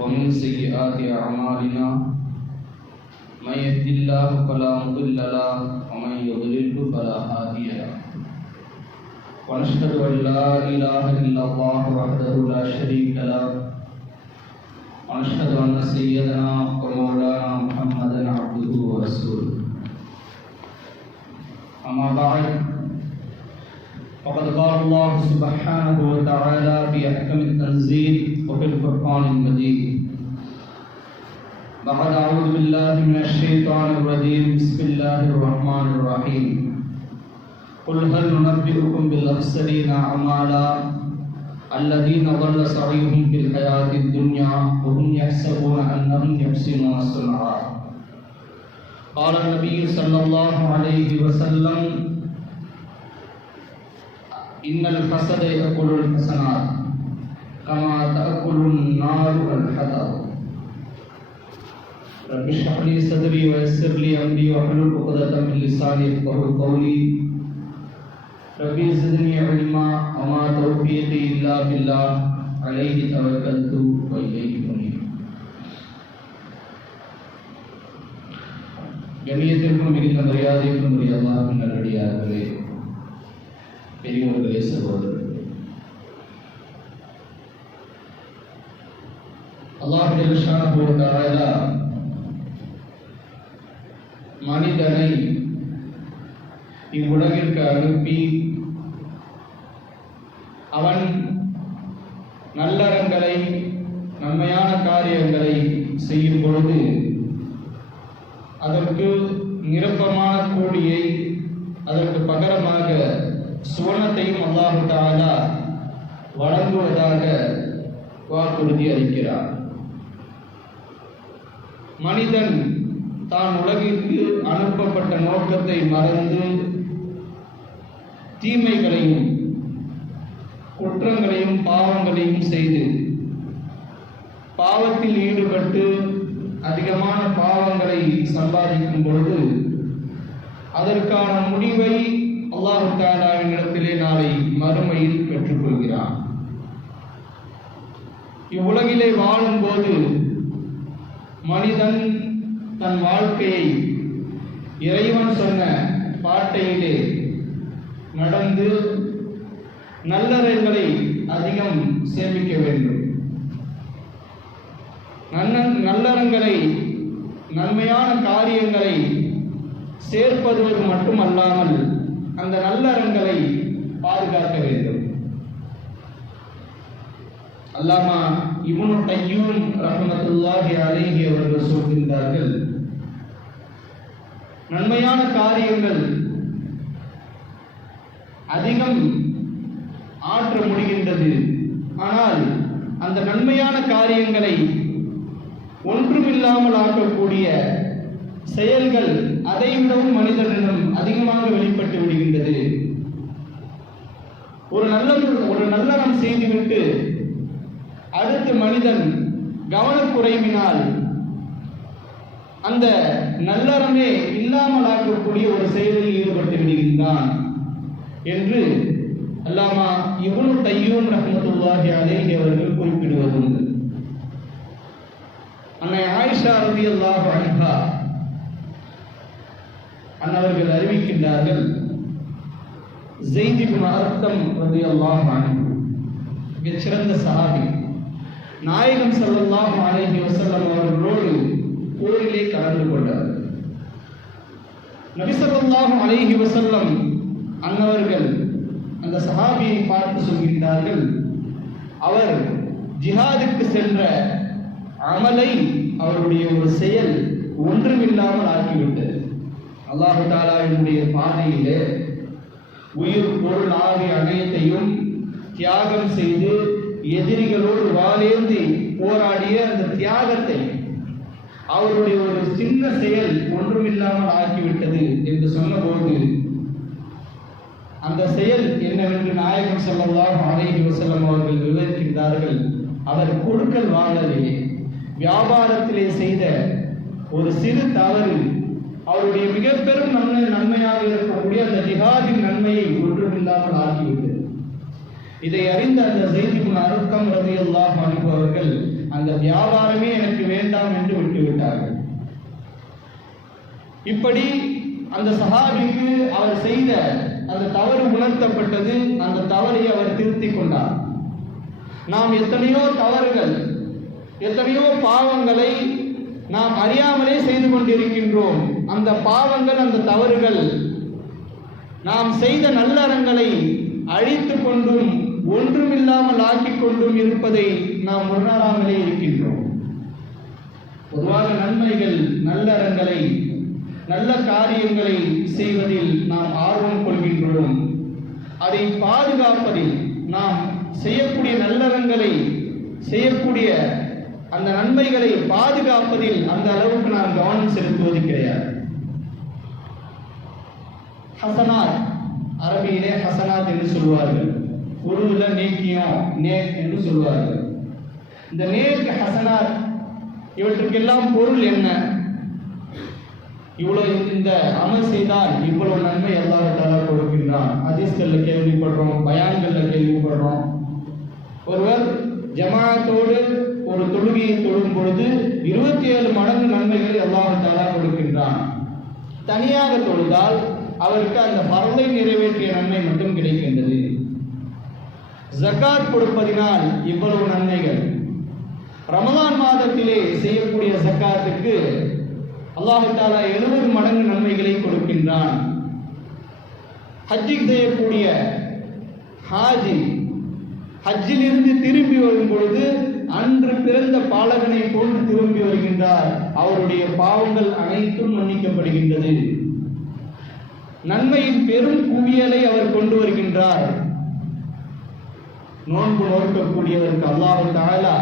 ومن سيئات أعمالنا، من يهد الله فلا مضل له، ومن يضلل فلا هادي له. ونشهد أن لا إله إلا الله وحده لا شريك له. ونشهد أن سيدنا ومولانا محمدا عبده ورسوله. أما بعد، فقد قال الله سبحانه وتعالى في أحكم التنزيل وفي الفرقان المجيد. بعد أعوذ بالله من الشيطان الرجيم. بسم الله الرحمن الرحيم. قل هل ننبئكم بالأخسرين أعمالا الذين ضل سعيهم في الحياة الدنيا وهم يحسبون أنهم يحسنون صنعا. قال النبي صلى الله عليه وسلم، إن الحسد يأكل الحسنات. كما تأكل النار الحطب رب اشرح لي صدري ويسر لي أمري واحلل عقدة من لساني يفقهوا قولي ربي زدني علما وما توفيقي إلا بالله عليه توكلت وإليه منيب கண்ணியத்திற்கும் மிகுந்த மரியாதைக்கும் உரிய அல்லாஹின் நல்லடியார்களே பெரியவர்களே சகோதரர்களே அல்லாஹ் மனிதனை இவ்வுலகிற்கு அனுப்பி அவன் நல்லறங்களை நன்மையான காரியங்களை செய்யும் பொழுது அதற்கு நிரப்பமான கூலியை அதற்கு பகரமாக சுவனத்தையும் அல்லாஹு தாலா வழங்குவதாக வாக்குறுதி அளிக்கிறார் மனிதன் தான் உலகிற்கு அனுப்பப்பட்ட நோக்கத்தை மறந்து தீமைகளையும் குற்றங்களையும் பாவங்களையும் செய்து பாவத்தில் ஈடுபட்டு அதிகமான பாவங்களை சம்பாதிக்கும் பொழுது அதற்கான முடிவை அல்லாஹு தாலாவின் இடத்திலே நாளை மறுமையில் பெற்றுக்கொள்கிறான். இவ்வுலகிலே வாழும்போது மனிதன் தன் வாழ்க்கையை இறைவன் சொன்ன பாட்டையிலே நடந்து நல்லறங்களை அதிகம் சேமிக்க வேண்டும். நன்னன் நல்லறங்களை நன்மையான காரியங்களை சேர்ப்பதுவது மட்டுமல்லாமல் அந்த நல்லறங்களை பாதுகாக்க வேண்டும். அல்லாமா இவனு கையூம் ரஹமத்துல்லாஹி அலேஹி அவர்கள் சொல்கின்றார்கள். நன்மையான காரியங்கள் அதிகம் ஆற்ற முடிகின்றது. ஆனால் அந்த நன்மையான காரியங்களை ஒன்றுமில்லாமல் ஆக்கக்கூடிய செயல்கள் அதை விடவும் மனிதனிடம் அதிகமாக வெளிப்பட்டு விடுகின்றது. ஒரு நல்ல ஒரு நல்லறம் செய்துவிட்டு அடுத்து மனிதன் கவனக்குறைவினால் அந்த நல்லறமே இல்லாமலாக்கக்கூடிய ஒரு செயலில் ஈடுபட்டு விடுகின்றான் என்று அல்லாமா இவனு தையூம் ரஹமத்துல்லாஹி அலேஹி அவர்கள் குறிப்பிடுவதுண்டு. அன்னை ஆயிஷா ரவி அல்லாஹ் அன்ஹா அன்னவர்கள் அறிவிக்கின்றார்கள் ஜெய்திபின் அர்த்தம் ரவி அல்லாஹ் மிகச்சிறந்த சஹாபி. நாயகம் செல்லலாம் அலைஹி வசல்லம் அவர்களோடு போரிலே கலந்து கொண்டார். நபி ஸல்லல்லாஹு வசல்லம் அன்னவர்கள் அந்த சஹாபியை பார்த்து சொல்கின்றார்கள் அவர் ஜிஹாதுக்கு சென்ற அமலை அவருடைய ஒரு செயல் ஒன்றுமில்லாமல் ஆக்கிவிட்டது. அல்லாஹு தாலாவினுடைய பாதையிலே உயிர் பொருள் ஆகிய அனைத்தையும் தியாகம் செய்து எதிரிகளோடு வாழேந்தி போராடிய அந்த தியாகத்தை அவருடைய ஒரு சின்ன செயல் ஒன்றுமில்லாமல் ஆக்கிவிட்டது என்று சொன்னபோது அந்த செயல் என்னவென்று நாயகம் ஸல்லல்லாஹு அலைஹி வஸல்லம் அவர்கள் விவரிக்கின்றார்கள். அவர் கொடுக்கல் வாங்கலிலே வியாபாரத்திலே செய்த ஒரு சிறு தவறு அவருடைய மிக பெரும் நன்மை நன்மையாக இருக்கக்கூடிய அந்த ஜிஹாதின் நன்மையை ஒன்றுமில்லாமல் ஆக்கிவிட்டது இதை அறிந்த அந்த செய்திக்குள் அருக்கம் ரதியல்லாஹு அனுப்புபவர்கள் அந்த வியாபாரமே எனக்கு வேண்டாம் என்று விட்டுவிட்டார்கள். இப்படி அந்த சஹாபிக்கு அவர் செய்த அந்த தவறு உணர்த்தப்பட்டது அந்த தவறை அவர் திருத்திக் கொண்டார். நாம் எத்தனையோ தவறுகள் எத்தனையோ பாவங்களை நாம் அறியாமலே செய்து கொண்டிருக்கின்றோம். அந்த பாவங்கள் அந்த தவறுகள் நாம் செய்த நல்லறங்களை அழித்து கொண்டும் ஒன்றுமில்லாமல் ஆக்கிக் கொண்டும் இருப்பதை நாம் உணராமலே இருக்கின்றோம். பொதுவாக நன்மைகள் நல்லறங்களை நல்ல காரியங்களை செய்வதில் நாம் ஆர்வம் கொள்கின்றோம். அதை பாதுகாப்பதில் நாம் செய்யக்கூடிய நல்லறங்களை செய்யக்கூடிய அந்த நன்மைகளை பாதுகாப்பதில் அந்த அளவுக்கு நாம் கவனம் செலுத்துவது கிடையாது. ஹசனாத் அரபியிலே ஹசனாத் என்று சொல்வார்கள். உருதுல நேக்கியம் நேக் என்று சொல்வார்கள். இந்த நேக் ஹசனார் இவற்றுக்கெல்லாம் பொருள் என்ன? இவ்வளவு இந்த அமல் செய்தால் இவ்வளவு நன்மை அல்லாஹ் கொடுக்கின்றான். அதிஸ்கல்ல கேள்விப்படுறோம் பயான்கள்ல கேள்விப்படுறோம். ஒருவர் ஜமாத்தோடு ஒரு தொழுகையை தொழும் பொழுது இருபத்தி ஏழு மடங்கு நன்மைகள் அல்லாஹ் கொடுக்கின்றான். தனியாக தொழுதால் அவருக்கு அந்த பரலை நிறைவேற்றிய நன்மை மட்டும் கிடைக்கின்றது. ஜக்காத் கொடுப்பதினால் இவ்வளவு நன்மைகள். ரமலான் மாதத்திலே செய்யக்கூடிய ஜக்காத்துக்கு அல்லாஹு தாலா எழுபது மடங்கு நன்மைகளை கொடுக்கின்றான். ஹஜ்ஜிக் செய்யக்கூடிய ஹாஜி ஹஜ்ஜிலிருந்து திரும்பி வரும் பொழுது அன்று பிறந்த பாலகனை போன்று திரும்பி வருகின்றார். அவருடைய பாவங்கள் அனைத்தும் மன்னிக்கப்படுகின்றது. நன்மையின் பெரும் குவியலை அவர் கொண்டு வருகின்றார். நோன்பு நோக்கக்கூடியவருக்கு அல்லாஹு தாலா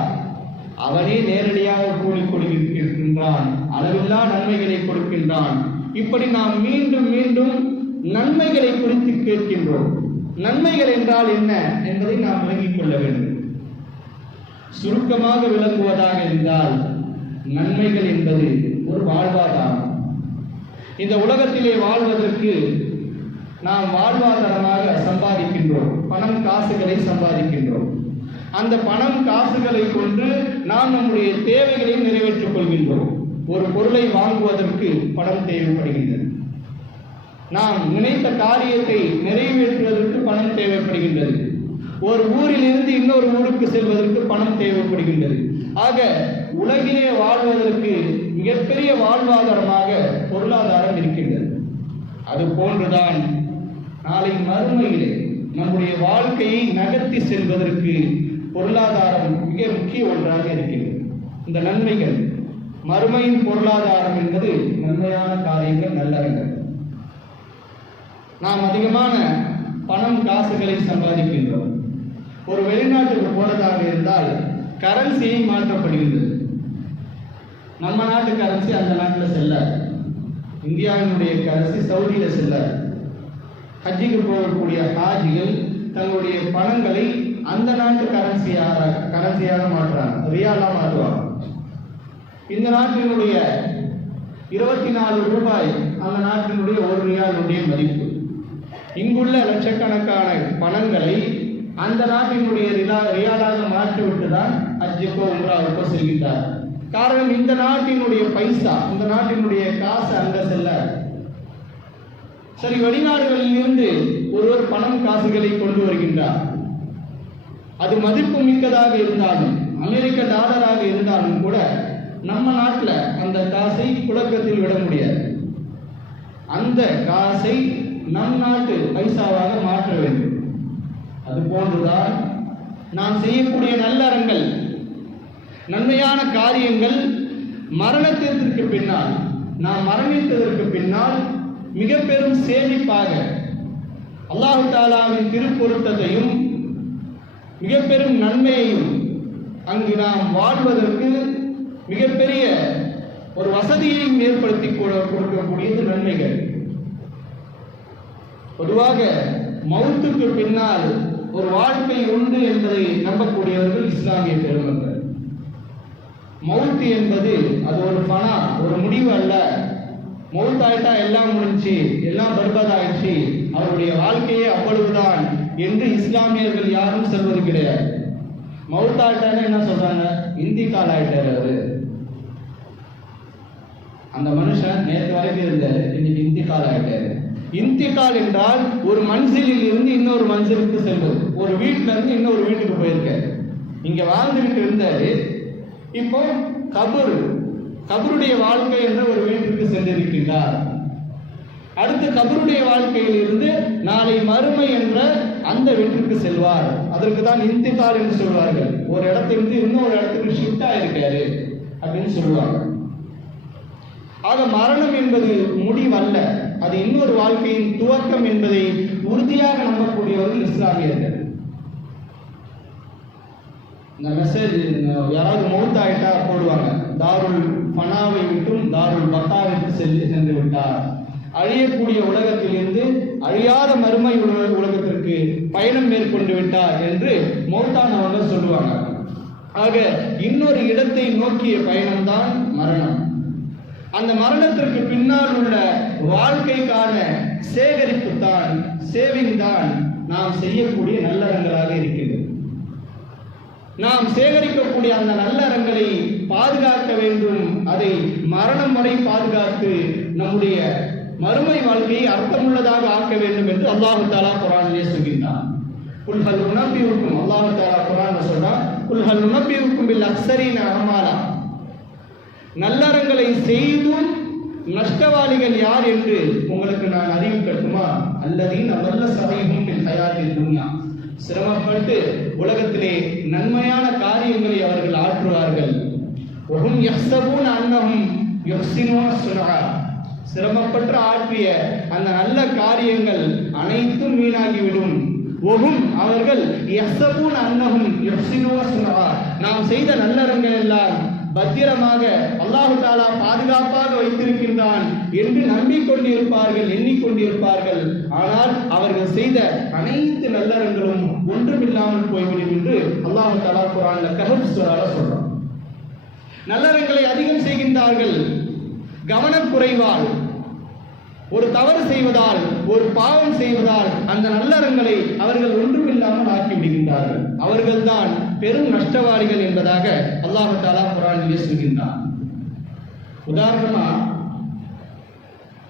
அவனே நேரடியாக கூலி கொடுக்கின்றான். அளவில்லா நன்மைகளை கொடுக்கின்றான். இப்படி நாம் மீண்டும் மீண்டும் நன்மைகளை குறித்து கேட்கின்றோம். நன்மைகள் என்றால் என்ன என்பதை நாம் விளங்கிக் கொள்ள வேண்டும். சுருக்கமாக விளங்குவதாக இருந்தால் நன்மைகள் என்பது ஒரு வாழ்வாதாரம். இந்த உலகத்திலே வாழ்வதற்கு நாம் வாழ்வாதாரமாக சம்பாதிக்கின்றோம். பணம் காசுகளை சம்பாதிக்கின்றோம். அந்த பணம் காசுகளை கொண்டு நாம் நம்முடைய தேவைகளை நிறைவேற்றிக் கொள்கின்றோம். ஒரு பொருளை வாங்குவதற்கு பணம் தேவைப்படுகின்றது. நாம் நினைத்த காரியத்தை நிறைவேற்றுவதற்கு பணம் தேவைப்படுகின்றது. ஒரு ஊரிலிருந்து இன்னொரு ஊருக்கு செல்வதற்கு பணம் தேவைப்படுகின்றது. ஆக உலகிலே வாழ்வதற்கு மிகப்பெரிய வாழ்வாதாரமாக பொருளாதாரம் இருக்கின்றது. அது போன்றுதான் நாளை மறுமையிலே நம்முடைய வாழ்க்கையை நகர்த்தி செல்வதற்கு பொருளாதாரம் மிக முக்கிய ஒன்றாக இருக்கின்றது இந்த நன்மைகள் மறுமையின் பொருளாதாரம் என்பது நன்மையான காரியங்கள் நல்லறங்கள் நாம் அதிகமான பணம் காசுகளை சம்பாதிக்கின்றோம். ஒரு வெளிநாட்டுக்கு போனதாக இருந்தால் கரன்சியை மாற்றப்படுகின்றது. நம்ம நாட்டு கரன்சி அந்த நாட்டில் செல்ல இந்தியாவினுடைய கரன்சி சவுதியில் செல்ல ஹஜ்ஜிக்கு போகக்கூடிய ஹாஜிகள் தங்களுடைய பணங்களை அந்த நாட்டு கரன்சியாக கரன்சியாக மாற்றுறாங்க. ரியாலாக மாற்றுவாங்க. இந்த நாட்டினுடைய இருபத்தி நாலு ரூபாய் அந்த நாட்டினுடைய ஒரு ரியாலுடைய மதிப்பு. இங்குள்ள லட்சக்கணக்கான பணங்களை அந்த நாட்டினுடைய ரிலா- ரியாலாக மாற்றிவிட்டு தான் ஹஜ்ஜுக்கோ உம்ராவுக்கோ செல்கின்றார் காரணம் இந்த நாட்டினுடைய பைசா இந்த நாட்டினுடைய காசு அங்கே செல்ல சரி வெளிநாடுகளில் இருந்து ஒருவர் பணம் காசுகளை கொண்டு வருகின்றார். அது மதிப்பு மிக்கதாக இருந்தாலும் அமெரிக்க டாலராக இருந்தாலும் கூட நம்ம நாட்டில் அந்த காசை புழக்கத்தில் விட முடியாது. அந்த காசை நம் நாட்டு பைசாவாக மாற்ற வேண்டும். அது போன்றுதான் நாம் செய்யக்கூடிய நல்லறங்கள் நன்மையான காரியங்கள் மரணத்திற்கு பின்னால் நாம் மரணித்ததற்கு பின்னால் மிக பெரும் சேமிப்பாக அல்லாஹு தாலாவின் திருப்பொருத்தத்தையும் மிக பெரும் நன்மையையும் அங்கு நாம் வாழ்வதற்கு மிகப்பெரிய ஒரு வசதியையும் ஏற்படுத்தி கொடுக்கக்கூடியது நன்மைகள். பொதுவாக மௌத்துக்கு பின்னால் ஒரு வாழ்க்கை உண்டு என்பதை நம்பக்கூடியவர்கள் இஸ்லாமிய பெருமக்கள். மௌத்து என்பது அது ஒரு பணம் ஒரு முடிவு அல்ல. மவுத் எல்லாம் முடிஞ்சு எல்லாம் பர்பாதாயிடுச்சு அவருடைய வாழ்க்கையே அவ்வளவுதான் என்று இஸ்லாமியர்கள் யாரும் சொல்வது கிடையாது. மௌத்தாயிட்டான்னு என்ன சொல்றாங்க? இந்தி கால் ஆயிட்டாரு அவரு. அந்த மனுஷன் நேற்று வரைக்கும் இருந்தாரு. இன்னைக்கு இந்தி கால் ஆயிட்டாரு. இந்திகால் என்றால் ஒரு மன்சிலில் இருந்து இன்னொரு மன்சிலுக்கு செல்வது. ஒரு வீட்டுல இருந்து இன்னொரு வீட்டுக்கு போயிருக்காரு. இங்க வாழ்ந்துகிட்டு இருந்தாரு. இப்போ கபரு. கபருடைய வாழ்க்கை என்ற ஒரு வீட்டிற்கு சென்றிருக்கின்றார். அடுத்து கபருடைய வாழ்க்கையில் இருந்து நாளை மறுமை என்ற அந்த வீட்டிற்கு செல்வார். அதற்கு தான் இந்திகார் என்று சொல்வார்கள். ஒரு இடத்திலிருந்து இன்னொரு இடத்துக்கு ஷிஃப்ட் ஆயிருக்காரு அப்படின்னு சொல்லுவாங்க ஆக மரணம் என்பது முடிவல்ல. அது இன்னொரு வாழ்க்கையின் துவக்கம் என்பதை உறுதியாக நம்பக்கூடியவர்கள் இஸ்லாமியர்கள். இந்த மெசேஜ் யாராவது மௌத் ஆயிட்டா போடுவாங்க. தாருல் பனாவை விட்டும் தாருல் பத்தாவிற்கு செல்லி சென்று விட்டார். அழியக்கூடிய உலகத்திலிருந்து அழியாத மறுமை உலக உலகத்திற்கு பயணம் மேற்கொண்டு விட்டார் என்று மௌத்தானவங்க சொல்லுவாங்க. ஆக இன்னொரு இடத்தை நோக்கிய பயணம்தான் மரணம். அந்த மரணத்திற்கு பின்னால் உள்ள வாழ்க்கைக்கான சேகரிப்பு தான் சேவிங் தான் நாம் செய்யக்கூடிய நல்லறங்களாக இருக்கிறது நாம் சேகரிக்கக்கூடிய அந்த நல்லறங்களை பாதுகாக்க வேண்டும். அதை மரணம் வரை பாதுகாத்து நம்முடைய மறுமை வாழ்க்கையை அர்த்தமுள்ளதாக ஆக்க வேண்டும் என்று அல்லாஹு தாலா குரானிலே சொல்கின்றான். குல்ஹல் உணர்பிருக்கும் அல்லாஹு தாலா குரான் சொல்றான் குல்ஹல் உணர்பிருக்கும் பில் அக்சரின் அகமாலா நல்லறங்களை செய்தும் நஷ்டவாளிகள் யார் என்று உங்களுக்கு நான் அறிவிக்கட்டுமா அல்லதீன் நல்ல சபையும் தயாரில் துன்யா. சிரமப்பட்டு உலகத்திலே நன்மையான காரியங்களை அவர்கள் ஆற்றுவார்கள். ஒகும் யஹ்சபூன் அன்னஹும் யுஹ்சினூன சுனஹா சிரமப்பட்டு ஆற்றிய அந்த நல்ல காரியங்கள் அனைத்தும் வீணாகிவிடும். ஒகும் அவர்கள் யஹ்சபூன் அன்னஹும் யுஹ்சினூன சுனஹா நாம் செய்த நல்லறங்கள் எல்லாம் பத்திரமாக அல்லாஹு தாலா பாதுகாப்பாக வைத்திருக்கின்றான் என்று நம்பிக்கொண்டிருப்பார்கள் எண்ணிக்கொண்டிருப்பார்கள். ஆனால் அவர்கள் செய்த அனைத்து நல்லறங்களும் ஒன்றுமில்லாமல் போய்விடும் என்று அல்லாஹு தாலா குரான்ல கஹப் சொல்றான். நல்லறங்களை அதிகம் செய்கின்றார்கள். கவனம் குறைவால். ஒரு தவறு செய்வதால் ஒரு பாவம் செய்வதால் அந்த நல்லறங்களை அவர்கள் ஒன்றுமில்லாமல் ஆக்கிவிடுகின்றார்கள். அவர்கள் அவர்கள்தான் பெரும் நஷ்டவாளிகள் என்பதாக அல்லாஹு தாலா குரானிலே சொல்கின்றார் உதாரணமா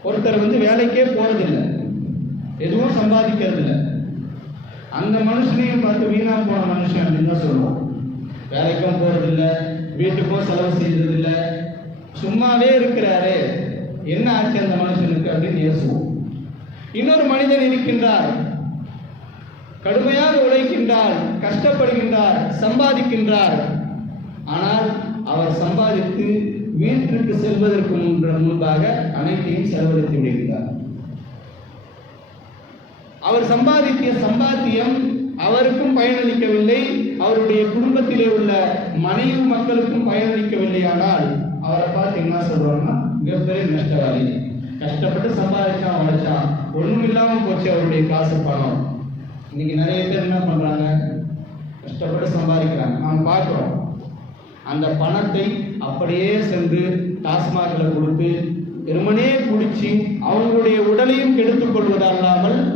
ஒருத்தர் வந்து வேலைக்கே போறதில்லை. எதுவும் சம்பாதிக்கிறது இல்லை அந்த மனுஷனையும் பார்த்து வீணா போன மனுஷன் அப்படின்னு தான் சொல்லுவோம். வேலைக்கும் போறதில்லை. வீட்டுக்கும் செலவு செய்யறதில்ல சும்மாவே இருக்கிறாரு. என்ன ஆச்சு அந்த மனுஷனுக்கு அப்படின்னு பேசுவோம் இன்னொரு மனிதன் இருக்கின்றார். கடுமையாக உழைக்கின்றார் கஷ்டப்படுகின்றார் சம்பாதிக்கின்றார். ஆனால் அவர் சம்பாதித்து வீட்டிற்கு செல்வதற்கு முன்பாக அனைத்தையும் செலவழித்து விடுகிறார் அவர் சம்பாதித்திய சம்பாத்தியம் அவருக்கும் பயனளிக்கவில்லை. அவருடைய குடும்பத்திலே உள்ள மனைவி மக்களுக்கும் பயனளிக்கவில்லை. ஆனால் அவரை பார்த்து என்ன சொல்றாங்கன்னா மிகப்பெரிய நஷ்டவாதி. கஷ்டப்பட்டு சம்பாதிச்சான் உழைச்சான். ஒண்ணும் இல்லாம போச்சு அவருடைய காசு பணம். இன்னைக்கு நிறைய பேர் என்ன பண்றாங்க? கஷ்டப்பட்டு சம்பாதிக்கிறாங்க. நாம் பார்க்கிறோம். அந்த பணத்தை அப்படியே சென்று டாஸ்மாகில் கொடுத்து வெறுமனே குடிச்சு அவங்களுடைய உடலையும் கெடுத்துக் கொள்வதல்லாமல்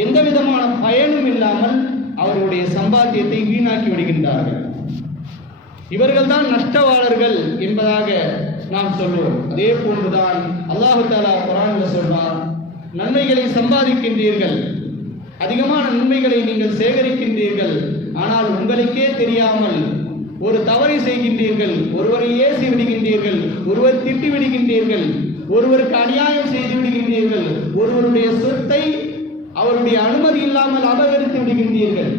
எந்த விதமான பயனும் இல்லாமல் அவர்களுடைய சம்பாத்தியத்தை வீணாக்கி விடுகின்றார்கள். இவர்கள்தான் நஷ்டவாளர்கள் என்பதாக நாம் சொல்லுவோம். அதே போன்றுதான் அல்லாஹு தாலா குரான்ல சொல்றார் நன்மைகளை சம்பாதிக்கின்றீர்கள். அதிகமான நன்மைகளை நீங்கள் சேகரிக்கின்றீர்கள். ஆனால் உங்களுக்கே தெரியாமல் ஒரு தவறை செய்கின்றீர்கள். ஒருவரை ஏசி விடுகின்றீர்கள் ஒருவர் திட்டி விடுகின்றீர்கள் ஒருவருக்கு அநியாயம் செய்து விடுகின்றீர்கள் ஒருவருடைய சொத்தை அவருடைய அனுமதி இல்லாமல் அபகரித்து விடுகின்றீர்கள்.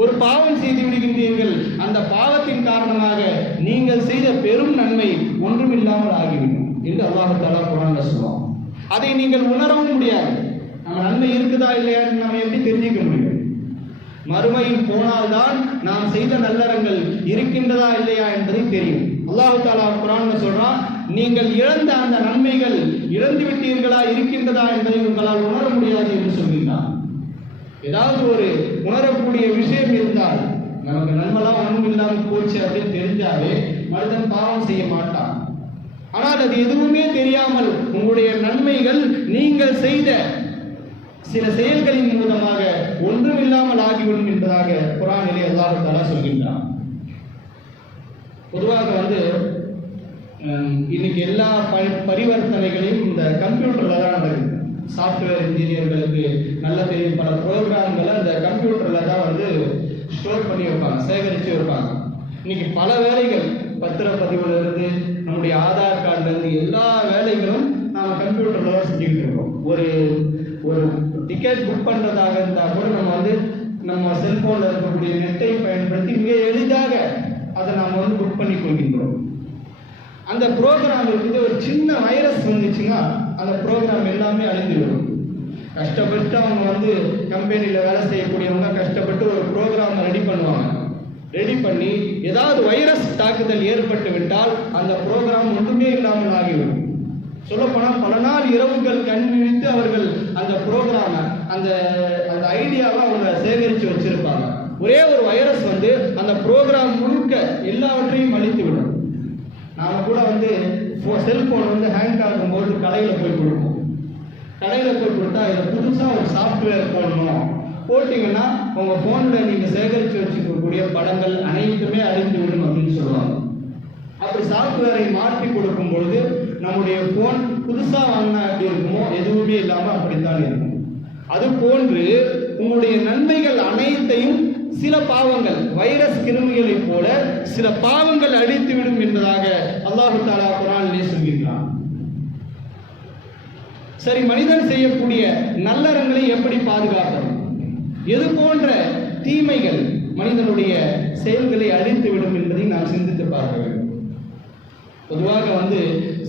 ஒரு பாவம் செய்து விடுகின்றீர்கள். அந்த பாவத்தின் காரணமாக நீங்கள் செய்த பெரும் நன்மை ஒன்றுமில்லாமல் ஆகிவிடும் என்று அல்லாஹு தாலா குரான் சொல்லுவோம் அதை நீங்கள் உணரவும் முடியாது. நம்ம நன்மை இருக்குதா இல்லையான்னு நம்ம எப்படி தெரிஞ்சுக்க முடியும்? மறுமையில் போனால்தான் நாம் செய்த நல்லறங்கள் இருக்கின்றதா இல்லையா என்பதை தெரியும். அல்லாஹு தாலா குரான் சொல்றான் நீங்கள் இழந்த அந்த நன்மைகள் இழந்து விட்டீர்களா இருக்கின்றதா என்பதை உங்களால் உணர முடியாது என்று சொல்கின்றான் ஏதாவது ஒரு உணரக்கூடிய விஷயம் இருந்தால் நமக்கு நன்மைலாம் ஒன்றும் இல்லாமல் போச்சு அப்படின்னு தெரிஞ்சாவே மனிதன் பாவம் செய்ய மாட்டான். ஆனால் அது எதுவுமே தெரியாமல் உங்களுடைய நன்மைகள் நீங்கள் செய்த சில செயல்களின் மூலமாக ஒன்றும் இல்லாமல் ஆகிவிடும் என்பதாக குரானிலே எல்லாரும் தலா சொல்கின்றான். பொதுவாக வந்து இன்னைக்கு எல்லா பரிவர்த்தனைகளையும் இந்த கம்ப்யூட்டர்ல தான் நடக்குது. சாஃப்ட்வேர் இன்ஜினியர்களுக்கு நல்ல தெரியும். பல ப்ரோக்ராம்களை அந்த கம்ப்யூட்டர்ல தான் வந்து ஸ்டோர் பண்ணி வைப்பாங்க சேகரித்து வைப்பாங்க. இன்னைக்கு பல வேலைகள் பத்திரப்பதிவுல இருந்து நம்முடைய ஆதார் கார்டுலேருந்து எல்லா வேலைகளும் நாம் கம்ப்யூட்டரில் தான் செஞ்சுக்கிட்டு இருக்கோம். ஒரு ஒரு டிக்கெட் புக் பண்ணுறதாக இருந்தால் கூட நம்ம வந்து நம்ம செல்ஃபோனில் இருக்கக்கூடிய நெட்டை பயன்படுத்தி மிக எளிதாக அதை நாம் வந்து புக் பண்ணி கொள்கின்றோம். அந்த ப்ரோக்ராம் இருக்குது ஒரு சின்ன வைரஸ் வந்துச்சுன்னா அந்த ப்ரோக்ராம் எல்லாமே அழிந்துவிடும். கஷ்டப்பட்டு அவங்க வந்து கம்பெனியில் வேலை செய்யக்கூடியவங்க கஷ்டப்பட்டு ஒரு ப்ரோக்ராம் ரெடி பண்ணுவாங்க. ரெடி பண்ணி ஏதாவது வைரஸ் தாக்குதல் ஏற்பட்டு விட்டால் அந்த ப்ரோக்ராம் ஒன்றுமே இல்லாமல் ஆகிவிடும். சொல்லப்போனால் பல நாள் இரவுகள் கண் விழித்து அவர்கள் அந்த ப்ரோக்ராமை அந்த அந்த ஐடியாவை அவங்க சேகரித்து வச்சிருப்பாங்க. ஒரே ஒரு வைரஸ் வந்து அந்த ப்ரோக்ராம் முழுக்க எல்லாவற்றையும் அழித்து விடும் நாம் கூட வந்து செல்ஃபோன் வந்து ஹேங் ஆகும்போது கடையில் போய் கொடுப்போம். கடையில் போய் கொடுத்தா இதில் புதுசாக ஒரு சாஃப்ட்வேர் போடணும். போட்டிங்கன்னா உங்கள் ஃபோனில் நீங்கள் சேகரித்து வச்சுக்கக்கூடிய படங்கள் அனைத்துமே அழிந்து விடும் அப்படின்னு சொல்லுவாங்க. அப்படி சாஃப்ட்வேரை மாற்றி கொடுக்கும் பொழுது நம்முடைய ஃபோன் புதுசாக வாங்கினா எப்படி இருக்குமோ எதுவுமே இல்லாமல் அப்படித்தான் இருக்கும். அது போன்று உங்களுடைய நன்மைகள் அனைத்தையும் சில பாவங்கள் வைரஸ் கிருமிகளைப் போல சில பாவங்கள் அழித்து விடும் என்பதாக அல்லாஹு தாலா குரானிலே சொல்கின்றான். சரி மனிதன் செய்யக்கூடிய நல்லறங்களை எப்படி பாதுகாப்பது? எது போன்ற தீமைகள் மனிதனுடைய செயல்களை அழித்து விடும் என்பதை நாம் சிந்தித்து பார்க்க வேண்டும். பொதுவாக வந்து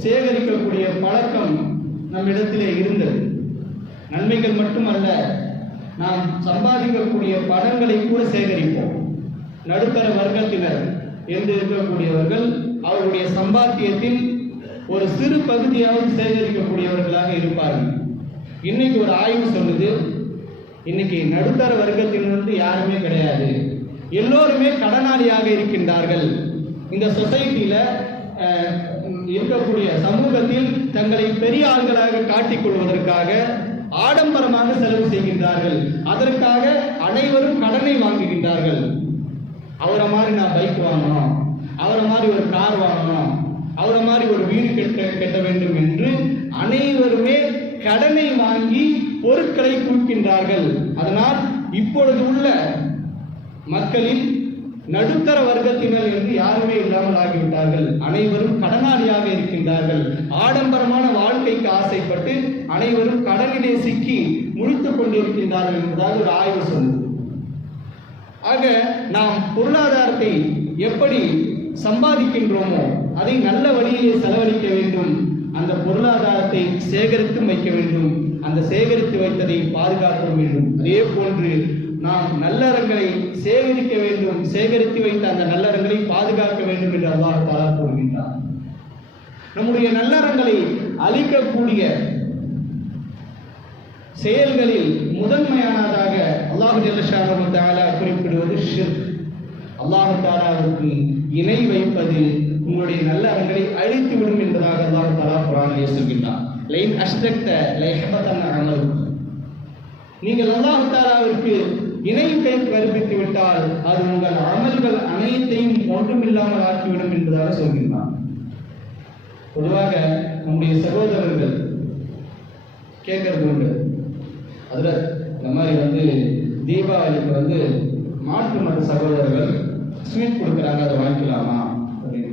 சேகரிக்கக்கூடிய பழக்கம் நம்மிடத்திலே இருந்தது. நன்மைகள் மட்டுமல்ல நாம் சம்பாதிக்கக்கூடிய பணங்களை கூட சேகரிப்போம். நடுத்தர வர்க்கத்தினர் என்று இருக்கக்கூடியவர்கள் அவருடைய சம்பாத்தியத்தில் ஒரு சிறு பகுதியாவது சேகரிக்கக்கூடியவர்களாக இருப்பார்கள். இன்னைக்கு ஒரு ஆய்வு சொல்லுது இன்னைக்கு நடுத்தர வர்க்கத்திலிருந்து யாருமே கிடையாது. எல்லோருமே கடனாளியாக இருக்கின்றார்கள். இந்த சொசைட்டியில இருக்கக்கூடிய சமூகத்தில் தங்களை பெரிய ஆள்களாக காட்டிக் கொள்வதற்காக ஆடம்பரமாக செலவு செய்கின்றார்கள். அதற்காக அனைவரும் கடனை வாங்குகின்றார்கள். அவரை மாதிரி நான் பைக் வாங்கணும். அவரை மாதிரி ஒரு கார் வாங்கணும். அவரை மாதிரி ஒரு வீடு கட்ட கட்ட வேண்டும் என்று அனைவருமே கடனை வாங்கி பொருட்களை குவிக்கின்றார்கள் அதனால் இப்பொழுது உள்ள மக்களின் நடுத்தர வர்க்கத்தினர் என்று யாருமே இல்லாமல் ஆகிவிட்டார்கள். அனைவரும் கடனாளியாக இருக்கின்றார்கள். ஆடம்பரமான வாழ்க்கைக்கு ஆசைப்பட்டு அனைவரும் கடலிலே சிக்கி முடித்துக் கொண்டிருக்கின்றார்கள் என்பதாக ஒரு ஆய்வு சொல்லுது. ஆக நாம் பொருளாதாரத்தை எப்படி சம்பாதிக்கின்றோமோ அதை நல்ல வழியிலே செலவழிக்க வேண்டும். அந்த பொருளாதாரத்தை சேகரித்து வைக்க வேண்டும். அந்த சேகரித்து வைத்ததை பாதுகாக்க வேண்டும். அதே போன்று நாம் நல்லறங்களை சேகரிக்க வேண்டும் சேகரித்து வைத்த அந்த நல்லறங்களை பாதுகாக்க வேண்டும் என்று அல்லாஹ் தாலா கூறுகின்றார் நம்முடைய நல்லறங்களை அழிக்கக்கூடிய செயல்களில் முதன்மையானதாக அல்லாஹு ஜல்லஷானு தாலா குறிப்பிடுவது ஷிர் அல்லாஹு தாலாவுக்கு இணை வைப்பது உங்களுடைய நல்லறங்களை அழித்து விடும் என்பதாக அல்லாஹு தாலா குரானிலே சொல்கின்றார் லைன் அஷ்டக்த லைஹபத்தன் அமல். நீங்கள் அல்லாஹு தாலாவிற்கு இணை கை கற்பித்து விட்டால் அது உங்கள் அமல்கள் அனைத்தையும் ஒன்றுமில்லாமல் ஆக்கிவிடும் என்பதாக சொல்கின்றான். பொதுவாக நம்முடைய சகோதரர்கள் கேட்கறது உண்டு. அதில் இந்த மாதிரி வந்து தீபாவளிக்கு வந்து மாற்று மற்ற சகோதரர்கள் ஸ்வீட் கொடுக்குறாங்க அதை வாங்கிக்கலாமா அப்படின்னு.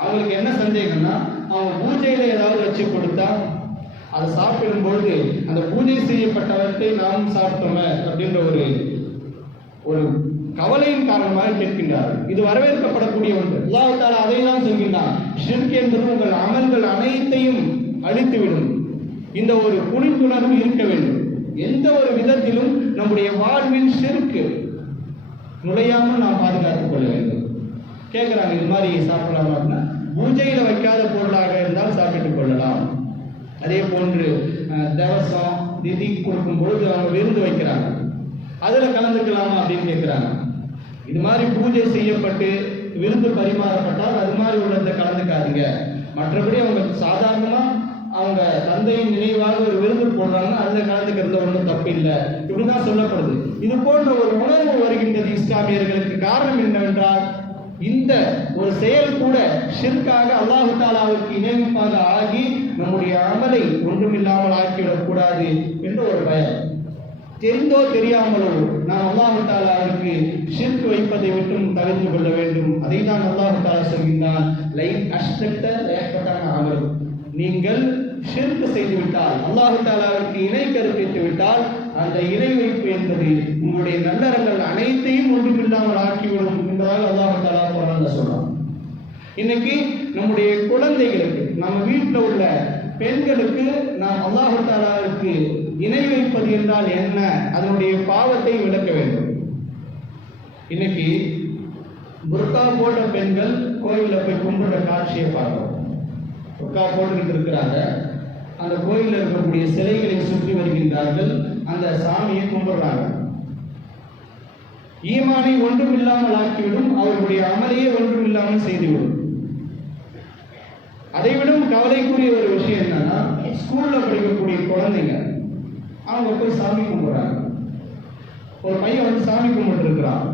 அவங்களுக்கு என்ன சந்தேகம்னா அவங்க பூஜையில ஏதாவது வச்சு கொடுத்தா அதை சாப்பிடும்பொழுது அந்த பூஜை செய்யப்பட்டவற்றை நாம் சாப்பிட்டோமே அப்படின்ற ஒரு ஒரு கவலையின் காரணமாக கேட்கின்றார்கள். இது வரவேற்கப்படக்கூடிய ஒன்று. அல்லாஹ் அதை தான் சொல்கின்றான். ஷிர்க் என்பது உங்கள் அமல்கள் அனைத்தையும் அழித்துவிடும். இந்த ஒரு புனித்துணர்வு இருக்க வேண்டும். எந்த ஒரு விதத்திலும் நம்முடைய வாழ்வில் செருக்கு நுழையாமல் நாம் பாதுகாத்துக் கொள்ள வேண்டும். கேட்குறாங்க இது மாதிரி சாப்பிடலாமா பூஜையில் வைக்காத பொருளாக இருந்தால் சாப்பிட்டுக் கொள்ளலாம். அதே போன்று தவசம் திதி கொடுக்கும் பொழுது அவங்க விருந்து வைக்கிறாங்க. அதில் கலந்துக்கலாமா அப்படின்னு கேட்குறாங்க இது மாதிரி பூஜை செய்யப்பட்டு விருந்து பரிமாறப்பட்டால் அது மாதிரி உள்ளதை கலந்துக்காதீங்க. மற்றபடி அவங்க சாதாரணமாக அவங்க தந்தையின் நினைவாக ஒரு விருந்து போடுறாங்கன்னா அதுல கலந்துக்கிறது ஒன்றும் தப்பு இல்லை இப்படிதான் சொல்லப்படுது. இது போன்ற ஒரு உணர்வு வருகின்றது இஸ்லாமியர்களுக்கு காரணம் என்னவென்றால் இந்த ஒரு செயல் கூட ஷிர்காக அல்லாஹு தாலாவுக்கு இணைப்பாக ஆகி நம்முடைய அமலை ஒன்றுமில்லாமல் ஆக்கிவிடக் கூடாது என்ற ஒரு பயம். தெரிந்தோ தெரியாமலோ நான் அல்லாஹு அவருக்கு சிற்கு வைப்பதை விட்டும் தவிர்த்து கொள்ள வேண்டும். அதை தான் அல்லாஹு சொல்கின்றான் லைன் அஷ்டத்த அமல் நீங்கள் சிற்கு செய்து விட்டால் அல்லாஹு இணை கருப்பித்து விட்டால் அந்த இணை வைப்பு என்பது உங்களுடைய நல்லறங்கள் அனைத்தையும் ஒன்றுமில்லாமல் ஆக்கிவிடும் என்பதாக அல்லாஹாலா சொல்றான். இன்னைக்கு நம்முடைய குழந்தைகளுக்கு நம்ம வீட்டில் உள்ள பெண்களுக்கு நாம் அல்லாஹு தாலாவுக்கு இணை வைப்பது என்றால் என்ன? அதனுடைய பாவத்தை விளக்க வேண்டும். இன்னைக்கு புர்கா போட்ட பெண்கள் கோயிலில் போய் கும்பிடுற காட்சியை பார்க்கிறோம். புர்கா போட்டுக்கிட்டு இருக்கிறாங்க. அந்த கோயிலில் இருக்கக்கூடிய சிலைகளை சுற்றி வருகின்றார்கள். அந்த சாமியை கும்பிடுறாங்க. ஈமானை ஒன்றுமில்லாமல் ஆக்கிவிடும். அவர்களுடைய அமலையே ஒன்றுமில்லாமல் செய்துவிடும். அதைவிடும் கவலைக்குரிய ஒரு விஷயம் என்னன்னா ஸ்கூல்ல படிக்கக்கூடிய குழந்தைங்க அவங்க போய் சாமி கும்பிடுறாங்க. ஒரு பையன் வந்து சாமி கும்பிட்டு இருக்கிறான்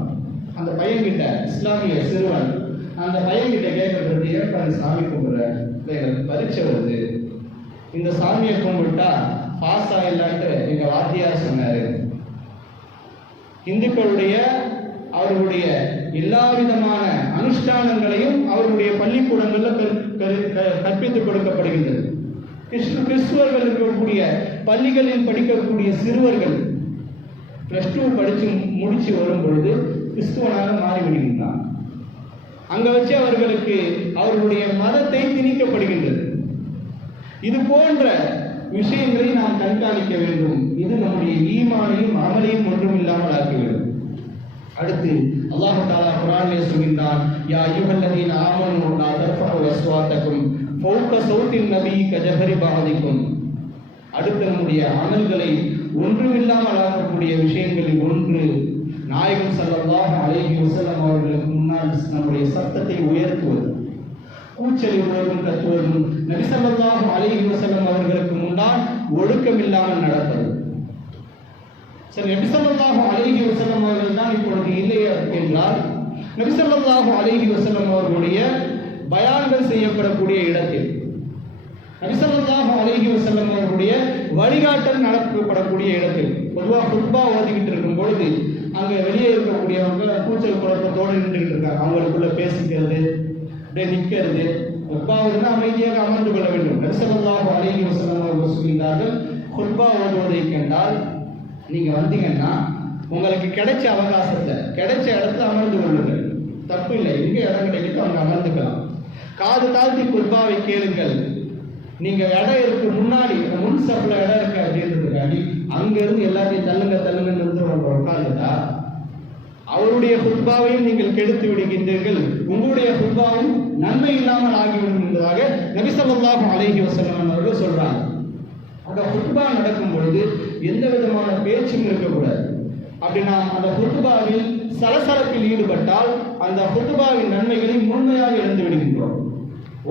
அந்த பையன் கிட்ட இஸ்லாமிய சிறுவன் அந்த பையன் கிட்ட கேட்கறது ஏன்பா சாமி கும்பிடுற? எனக்கு பரீட்சை வருது. இந்த சாமியை கும்பிட்டா பாஸ் ஆயிடலான்ட்டு எங்க வாத்தியார் சொன்னாரு. இந்துக்களுடைய அவர்களுடைய எல்லா விதமான அனுஷ்டானங்களையும் அவர்களுடைய பள்ளிக்கூடங்கள்ல கற்பித்துக் கொடுக்கப்படுகின்றது. கிறிஸ்து கிறிஸ்துவர்கள் இருக்கக்கூடிய பள்ளிகளில் படிக்கக்கூடிய சிறுவர்கள் பிளஸ் டூ படித்து முடித்து வரும் பொழுது கிறிஸ்துவனாக மாறிவிடுகின்றான் அங்க வச்சு அவர்களுக்கு அவர்களுடைய மதத்தை திணிக்கப்படுகின்றது. இது போன்ற விஷயங்களை நாம் கண்காணிக்க வேண்டும். இது நம்முடைய ஈமானையும் அமலையும் ஒன்றும் இல்லாமல் ஆக்கிவிடும். அடுத்து அல்லாஹ் தாலா குரானிலே சொல்கின்றான் யா அய்யுஹல்லதீன ஆமனு லா தர்ஃபஉ அஸ்வாத்தக்கும் ஃபௌக சௌத்தின் நபி கஜஹரி பாதிக்கும். அடுத்து நம்முடைய அமல்களை ஒன்றுமில்லாமல் ஆக்கக்கூடிய விஷயங்களில் ஒன்று நாயகம் ஸல்லல்லாஹு அலைஹி வஸல்லம் அவர்களுக்கு முன்னால் நம்முடைய சத்தத்தை உயர்த்துவது. கூச்சலிடுவதும் கத்துவதும் நபி ஸல்லல்லாஹு அலைஹி வஸல்லம் அவர்களுக்கு முன்னால் ஒழுக்கமில்லாமல் நடப்பது சரி நபிசல்லாஹு அலைஹி வசலம் அவர்கள் தான் இப்பொழுது இல்லை என்றால் நபிசல்லாஹு அலைஹி வசலம் அவர்களுடைய பயான்கள் செய்யப்படக்கூடிய இடத்தில் நபிசல்லாஹு அலைஹி வஸல்லம் அவர்களுடைய வழிகாட்டல் நடத்தப்படக்கூடிய இடத்தில் பொதுவாக ஃபுட்பா ஓதிக்கிட்டு இருக்கும் பொழுது அங்கே வெளியே இருக்கக்கூடியவங்க கூச்சல் குழப்பத்தோடு நின்றுகிட்டு இருக்காங்க. அவங்களுக்குள்ள பேசிக்கிறது அப்படியே நிற்கிறது குர்பாவுக்கு அமைதியாக அமர்ந்து கொள்ள வேண்டும். நபி அலைஹி வஸல்லம் அவர்கள் சொல்கிறார்கள் ஃபுட்பா ஓதுவதை கண்டால் நீங்க வந்தீங்கன்னா உங்களுக்கு கிடைச்ச அவகாசத்தை கிடைச்ச இடத்துல அமர்ந்து கொள்ளுங்கள். தப்பு இல்லை. எங்க இடம் கிடைக்கிட்டு அவங்க அமர்ந்துக்கலாம். காது தாழ்த்தி குர்பாவை கேளுங்கள். நீங்க இடம் இருக்கு முன்னாடி முன் சப்ல இடம் இருக்கு அப்படின்றதுக்காண்டி அங்க இருந்து எல்லாத்தையும் தள்ளுங்க தள்ளுங்கன்னு இருந்து உட்கார்ந்துட்டா அவருடைய குர்பாவையும் நீங்கள் கெடுத்து விடுகின்றீர்கள். உங்களுடைய குர்பாவும் நன்மை இல்லாமல் ஆகிவிடும் என்பதாக நபி ஸல்லல்லாஹு அலைஹி அவர்கள் சொல்றாங்க. அந்த குர்பா நடக்கும் பொழுது எந்த விதமான பேச்சும் இருக்கக்கூடாது. அப்படி நாம் அந்த ஹுத்துபாவில் சலசலப்பில் ஈடுபட்டால் அந்த ஹுத்துபாவின் நன்மைகளை முழுமையாக இழந்து விடுகின்றோம்.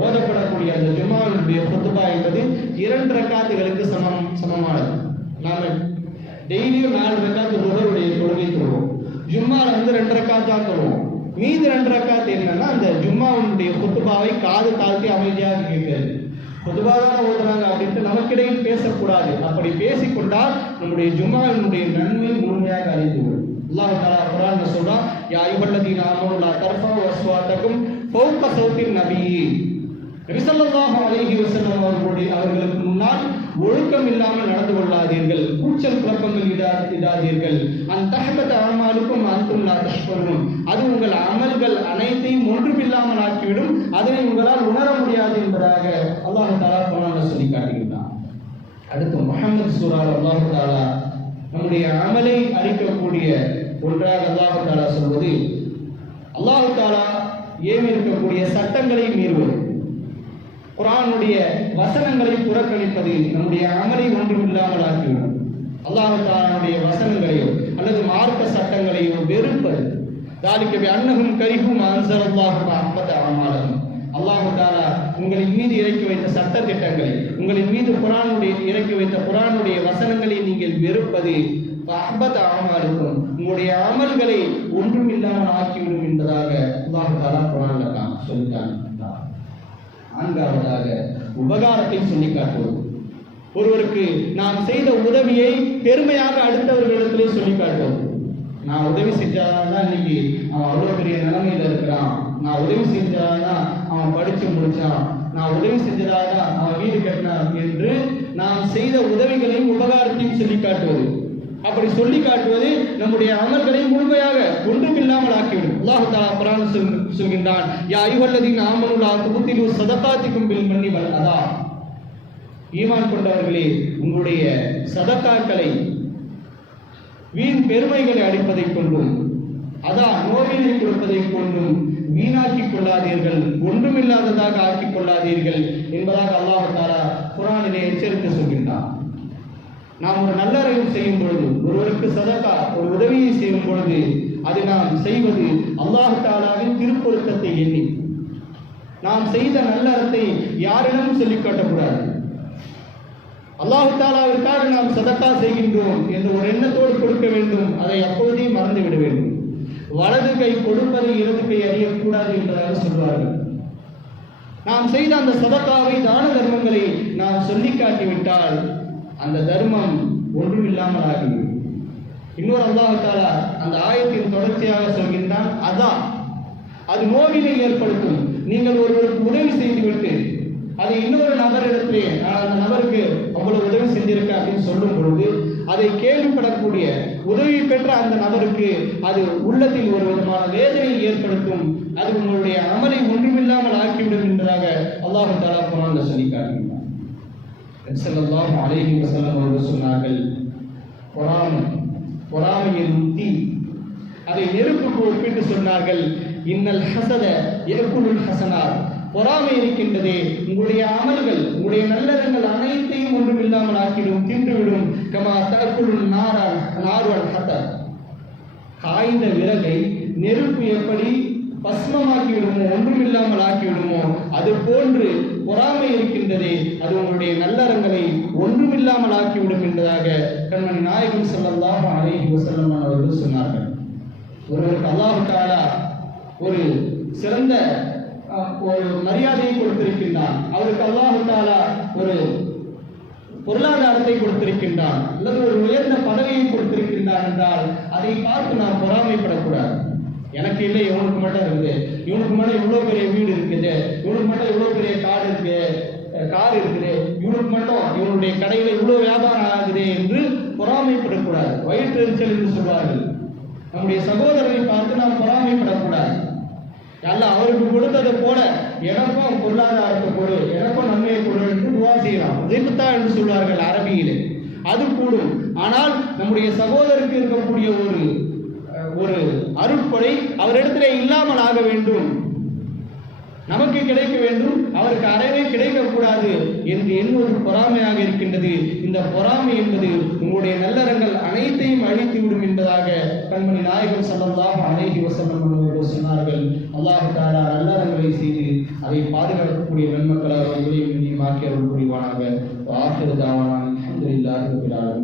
ஓதப்படக்கூடிய அந்த ஜும்மாவினுடைய ஹுத்துபா என்பது இரண்டு ரக்காத்துகளுக்கு சமம் சமமானது. நாம டெய்லியும் நாலு ரக்காத்து ருஹருடைய தொழுகை தொழுவோம். ஜும்மாவில் வந்து ரெண்டு ரக்காத் தான் தொழுவோம். மீதி ரெண்டு ரக்காத்து என்னன்னா அந்த ஜும்மாவினுடைய ஹுத்துபாவை காது தாழ்த்தி அமைதியாக கேட்கிறது. பொதுவாக தான் ஓடுறாங்க அப்படின்ட்டு நமக்கிடையில் பேசக்கூடாது. அப்படி பேசிக்கொண்டால் நம்முடைய ஜும்மாவினுடைய நன்மை முழுமையாக அறிந்துவிடும் அல்லாஹ் தஆலா குர்ஆன்ல சொல்றான் யா அய்யுஹல்லதீன ஆமனு லா தர்ஃபஉ ஃபௌக சௌத்தின் நபி. நபிசல்லாஹு அலைஹி வசல்லம் அவர்களுடைய அவர்களுக்கு முன்னால் ஒழுக்கம் இல்லாமல் நடந்து கொள்ளாதீர்கள். கூச்சல் குழப்பங்கள் இடா இடாதீர்கள். அந்த தஹபத அமலுக்கும் அன்தும் லா அது உங்கள் அமல்கள் அனைத்தையும் ஒன்றுமில்லாமல் ஆக்கிவிடும். அதனை உங்களால் உணர முடியாது என்பதாக அல்லாஹு தாலா குர்ஆன்ல சொல்லி காட்டுகிறான் அடுத்து முகமது சூரால் அல்லாஹு தாலா நம்முடைய அமலை அளிக்கக்கூடிய ஒன்றாக அல்லாஹு தாலா சொல்வது அல்லாஹு தாலா ஏவி இருக்கக்கூடிய சட்டங்களை மீறுவது. குரானுடைய வசனங்களை புறக்கணிப்பது நம்முடைய அமலை ஒன்றுமில்லாமல் ஆக்கிவிடும் அல்லாஹாலுடைய வசனங்களையோ அல்லது மார்க்க சட்டங்களையோ வெறுப்பது தாலிக்க பி கரிகும் கரிஹும் அன்ஸலல்லாஹு அஹ்மத அல்லாஹு தாலா உங்களின் மீது இறக்கி வைத்த சட்ட திட்டங்களை உங்களின் மீது குரானுடைய இறக்கி வைத்த குரானுடைய வசனங்களை நீங்கள் வெறுப்பது அஹ்பத் அமலுக்கும் உங்களுடைய அமல்களை ஒன்றும் இல்லாமல் ஆக்கிவிடும் என்பதாக அல்லாஹு தாலா குரான்ல தான் சொல்லிட்டாங்க. நான்காவதாக உபகாரத்தை சொல்லி காட்டுவது ஒருவருக்கு நாம் செய்த உதவியை பெருமையாக அடுத்தவர்களிடத்திலே சொல்லி காட்டுவது நான் உதவி செஞ்சாதான் இன்னைக்கு அவன் அவ்வளோ பெரிய நிலைமையில இருக்கிறான். நான் உதவி செஞ்சாதான் அவன் படிச்சு முடிச்சான். நான் உதவி செஞ்சதாதான் அவன் வீடு கட்டினான் என்று நாம் செய்த உதவிகளையும் உபகாரத்தையும் சொல்லி காட்டுவது. அப்படி சொல்லி காட்டுவது நம்முடைய அமல்களை முழுமையாக ஒன்றும் இல்லாமல் ஆக்கிவிடும் அல்லாஹு தாலா குரான் சொல்கின்றான் யா ஐவல்லதின் ஆமனுலா துபுத்திலு சதகாத்திக்கும் பில் பண்ணி வல்லதா ஈமான் கொண்டவர்களே உங்களுடைய சதக்காக்களை வீண் பெருமைகளை அடிப்பதைக் கொண்டும் அதான் நோயினை கொடுப்பதைக் கொண்டும் வீணாக்கிக் கொள்ளாதீர்கள் ஒன்றுமில்லாததாக ஆக்கிக் கொள்ளாதீர்கள் என்பதாக அல்லாஹ் தாலா குரானிலே எச்சரித்து சொல்கின்றான். நாம் ஒரு நல்லறையும் செய்யும் பொழுது ஒருவருக்கு சதகா ஒரு உதவியை செய்யும் பொழுது அது நாம் செய்வது அல்லாஹ் தாலாவின் திருப்பொருத்தத்தை எண்ணி. நாம் செய்த நல்லறத்தை யாரிடமும் சொல்லிக் காட்டக்கூடாது. அல்லாஹு தாலாவிற்காக நாம் சதக்கா செய்கின்றோம் என்று ஒரு எண்ணத்தோடு கொடுக்க வேண்டும் அதை அப்போதே மறந்து விட வேண்டும். வலது கை கொடுப்பதை இடது கை அறியக்கூடாது என்பதாக சொல்வார்கள். நாம் செய்த அந்த சதக்காவை தான தர்மங்களை நாம் சொல்லி காட்டிவிட்டால் அந்த தர்மம் ஒன்றுமில்லாமல் ஆகிவிடும் இன்னொரு அல்லாஹம்தாரா அந்த ஆயத்தின் தொடர்ச்சியாக சொல்கின்றான் அதான். அது நோவினை ஏற்படுத்தும். நீங்கள் ஒருவருக்கு உதவி செய்துவிட்டு அதை இன்னொரு நபரிடத்திலே நான் அந்த நபருக்கு அவ்வளவு உதவி செஞ்சிருக்கேன் அப்படின்னு சொல்லும் பொழுது அதை கேள்விப்படக்கூடிய உதவி பெற்ற அந்த நபருக்கு அது உள்ளத்தில் ஒரு விதமான வேதனையை ஏற்படுத்தும். அது உங்களுடைய அமலை ஒன்றுமில்லாமல் ஆக்கிவிடும் என்றாக அல்லாஹு தாலா குரான்ல சொல்லி காட்டுகின்றான் ஸல்லல்லாஹு அலைஹி அவர்கள் சொன்னார்கள் பொறாமை பொறாமையின் தீ அதை நெருப்புக்கு ஒப்பிட்டு சொன்னார்கள் இன்னல் ஹசத எருக்குள் ஹசனார் பொறாமை இருக்கின்றதே உங்களுடைய அமல்கள் உங்களுடைய நல்லறங்கள் அனைத்தையும் ஒன்றும் இல்லாமல் ஆக்கிடும் தின்றுவிடும். கமா தனக்குள் நாரால் நார்வன் ஹத்தர் காய்ந்த விறகை நெருப்பு எப்படி பஸ்மமாக்கி விடுமோ ஒன்றுமில்லாமல் ஆக்கி விடுமோ அது போன்று பொறாமை இருக்கின்றதே அது உங்களுடைய நல்லறங்களை ஒன்றுமில்லாமல் ஆக்கிவிடும் என்பதாக கண்மணி நாயகம் ஸல்லல்லாஹு அலைஹி வஸல்லம் அவர்கள் சொன்னார்கள். ஒருவருக்கு அல்லாஹ் தாலா ஒரு சிறந்த ஒரு மரியாதையை கொடுத்திருக்கின்றான். அவருக்கு அல்லாஹ் தாலா ஒரு பொருளாதாரத்தை கொடுத்திருக்கின்றான். அல்லது ஒரு உயர்ந்த பதவியை கொடுத்திருக்கின்றான் என்றால் அதை பார்த்து நாம் பொறாமைப்படக்கூடாது. எனக்கு இல்லை இவனுக்கு மட்டும் இருக்குது. இவனுக்கு மட்டும் இவ்வளோ பெரிய வீடு இருக்குது. இவனுக்கு மட்டும் இவ்வளோ பெரிய கார் இருக்கு கார் இருக்குது. இவனுக்கு மட்டும் இவனுடைய கடையில் இவ்வளோ வியாபாரம் ஆகுது என்று பொறாமைப்படக்கூடாது. வயிற்றெரிச்சல் என்று சொல்வார்கள். நம்முடைய சகோதரரை பார்த்து நாம் பொறாமைப்படக்கூடாது. அல்ல அவருக்கு கொடுத்ததை போல எனக்கும் பொருளாதாரத்தை கொடு எனக்கும் நன்மையை கொடு என்று துவா செய்யலாம். ரிபுத்தா என்று சொல்வார்கள் அரபியிலே. அது கூடும். ஆனால் நம்முடைய சகோதரருக்கு இருக்கக்கூடிய ஒரு ஒரு அருட்படை அவரிடத்திலே இல்லாமல் ஆக வேண்டும். நமக்கு கிடைக்க வேண்டும் அவருக்கு அறவே கிடைக்கக்கூடாது என்று எண்ணுவது பொறாமையாக இருக்கின்றது. இந்த பொறாமை என்பது உங்களுடைய நல்லறங்கள் அனைத்தையும் அழித்து விடும் என்பதாக கண்மணி நாயகம் ஸல்லல்லாஹு அனைத்து வசனம் சொன்னார்கள். அல்லாஹ் தாரா நல்லறங்களை செய்து அதை பாதுகாக்கக்கூடிய நன்மக்களாக இவரையும் நீ மாக்கி அருள் புரிவானாக. ஆசிரியர் தாவான